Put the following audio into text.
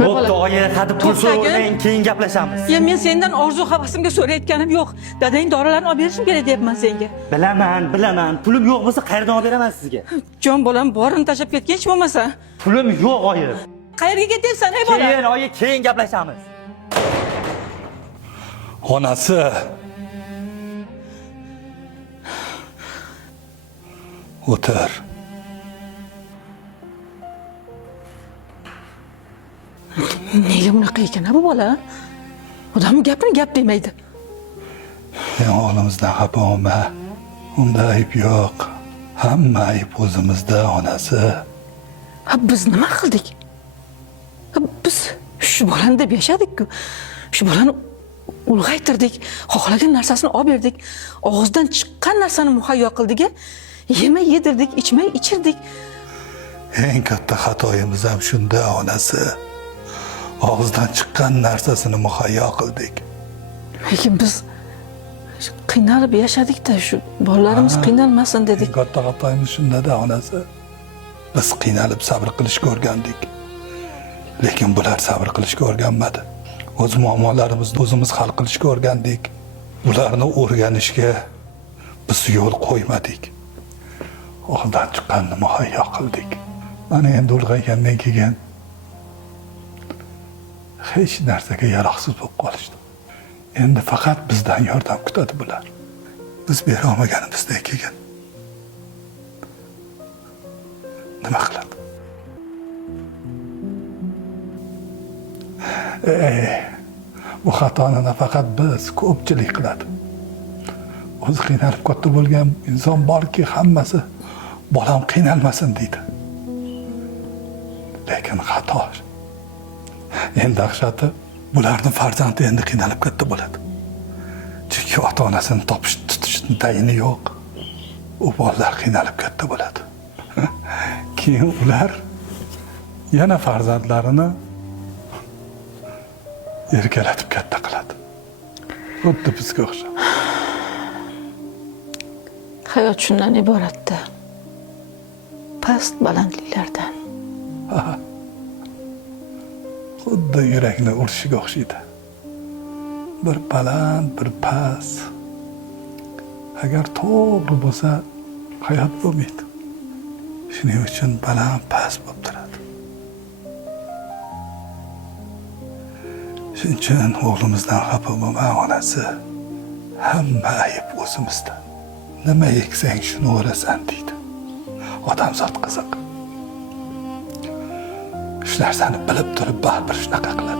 Bo'pti, oyi, hadi pul so'rang, keyin gaplashamiz. Ya men sendan orzu havasimga so'rayotganim yo'q. Dadang dorilarni olib berishim kerak deyapman senga. Bilaman. Pulim yo'q bo'lsa qayerdan olib beraman sizga? Jon bolam borini tashlab ketgan hech bo'lmasa. Pulim yo'q, oyi. Qayerga ketyapsan, ey bola? Keyin, oyi, keyin gaplashamiz. Onasi. O'tir. Nega bunaqa ekan bu bola? Odam gapini gap demaydi. Sen o'g'limizdan xafa bo'lma. Unda ayb yo'q. Hamma ayb o'zimizda, onasi. Ha biz nima qildik? Ha, biz shu bolani deb yashadik-ku. Shu bolani ulg'aytirdik, xohlagan narsasini olib berdik. Og'izdan chiqqan narsani muhayyo qildik. Yemay yedirdik, ichmay ichirdik. Eng katta xatoyimiz ham shunda, onasi. Og'izdan chiqqan narsasini muhayyo qildik. Lekin biz qiynalib yashadik-da, shu bolalarimiz qiynalmasin dedik. Katta xatoyimiz shunda-da, onasi. Biz qiynalib sabr qilishga o'rgandik. Lekin bular sabr qilishga o'rganmadi. O'z muammolarimizni o'zimiz hal qilishga o'rgandik. Ularni o'rganishga biz yo'l qo'ymadik. Og'izdan chiqqanni muhayyo qildik. Mana endi ulg'aygandan keyin hech narsaga yaroqsiz bo'lib qolishdi. Endi faqat bizdan yordam kutadi bular. Biz bera olmaganimizdan keyin nima qiladi? Bu xatoni nafaqat biz, ko'pchilik qiladi. O'zi qiynalib katta bo'lgan inson borki, hammasi bolam qiynalmasin deydi. Lekin xato. Endi dahshati, bularning farzandi endi qiynalib katta bo'ladi. Chunki ota-onasini topish tutishning tayini yo'q. U bolalar qiynalib katta bo'ladi. Keyin ular yana farzandlarini erkalatib katta qiladi. Xuddi bizga o'xshab. Hayot shundan iboratda. Past balandliklardan. Xuddi yurakni urishiga o'xshaydi. Bir baland, bir past. Agar to'g'ri bo'lsa, hayot bo'lmaydi. Shuning uchun baland, past bo'lib turadi. Shuning uchun o'g'limizdan xafa bo'lma, onasi. Hamma ayb o'zimizda. Nima eksang shuni o'rasan deydi. Odamzod qiziq. Shu narsani bilib turib baribir shunaqa qiladi.